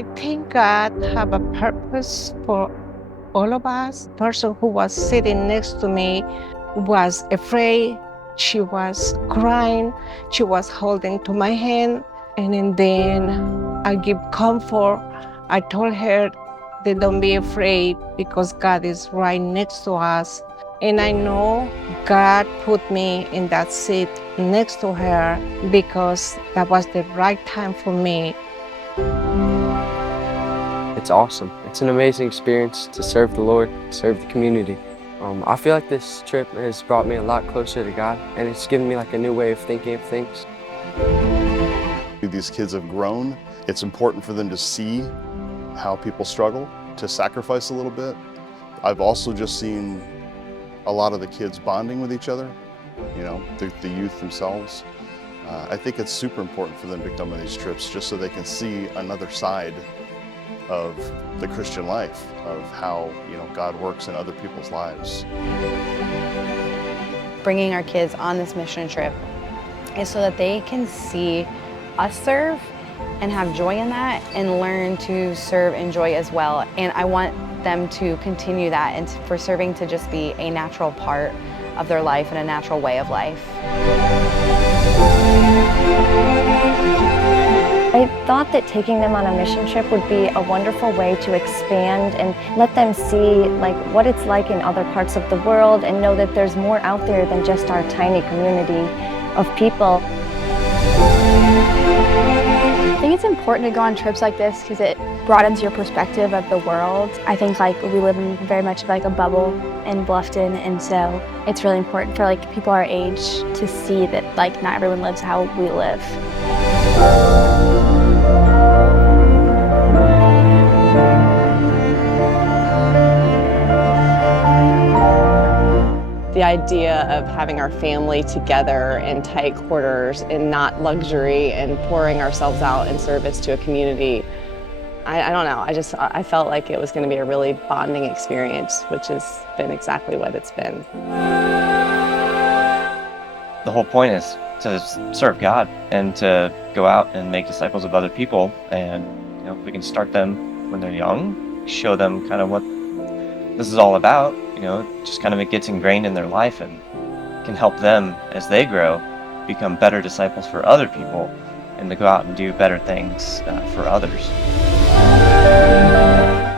I think God have a purpose for all of us. The person who was sitting next to me was afraid. She was crying. She was holding to my hand. And then I give comfort. I told her that don't be afraid because God is right next to us. And I know God put me in that seat next to her because that was the right time for me. It's awesome. It's an amazing experience to serve the Lord, serve the community. I feel like this trip has brought me a lot closer to God, and it's given me like a new way of thinking of things. These kids have grown. It's important for them to see how people struggle, to sacrifice a little bit. I've also just seen a lot of the kids bonding with each other, you know, the youth themselves. I think it's super important for them to come on these trips just so they can see another side of the Christian life, of how, you know, God works in other people's lives. Bringing our kids on this mission trip is so that they can see us serve and have joy in that and learn to serve and joy as well. And I want them to continue that and for serving to just be a natural part of their life and a natural way of life. I thought that taking them on a mission trip would be a wonderful way to expand and let them see like what it's like in other parts of the world and know that there's more out there than just our tiny community of people. I think it's important to go on trips like this because it broadens your perspective of the world. I think like we live in very much like a bubble in Bluffton, and so it's really important for like people our age to see that like not everyone lives how we live. The idea of having our family together in tight quarters and not luxury and pouring ourselves out in service to a community, I don't know, I felt like it was going to be a really bonding experience, which has been exactly what it's been. The whole point is to serve God and to go out and make disciples of other people, and you know, if we can start them when they're young, show them kind of what this is all about, you know, just kind of it gets ingrained in their life and can help them as they grow become better disciples for other people and to go out and do better things for others.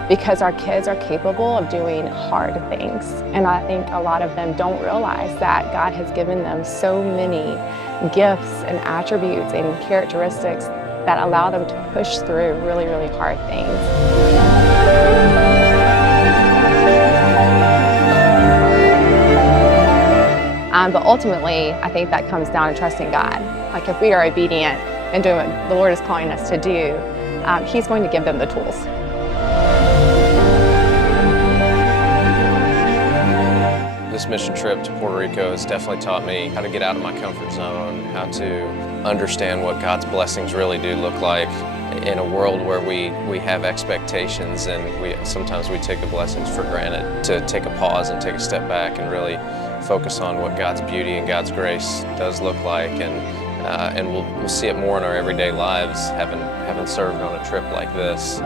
Because our kids are capable of doing hard things, and I think a lot of them don't realize that God has given them so many gifts and attributes and characteristics that allow them to push through really, really hard things. But ultimately, I think that comes down to trusting God. Like if we are obedient and doing what the Lord is calling us to do, He's going to give them the tools. This mission trip to Puerto Rico has definitely taught me how to get out of my comfort zone, how to understand what God's blessings really do look like in a world where we have expectations and sometimes we take the blessings for granted. To take a pause and take a step back and really focus on what God's beauty and God's grace does look like, and we'll see it more in our everyday lives having served on a trip like this.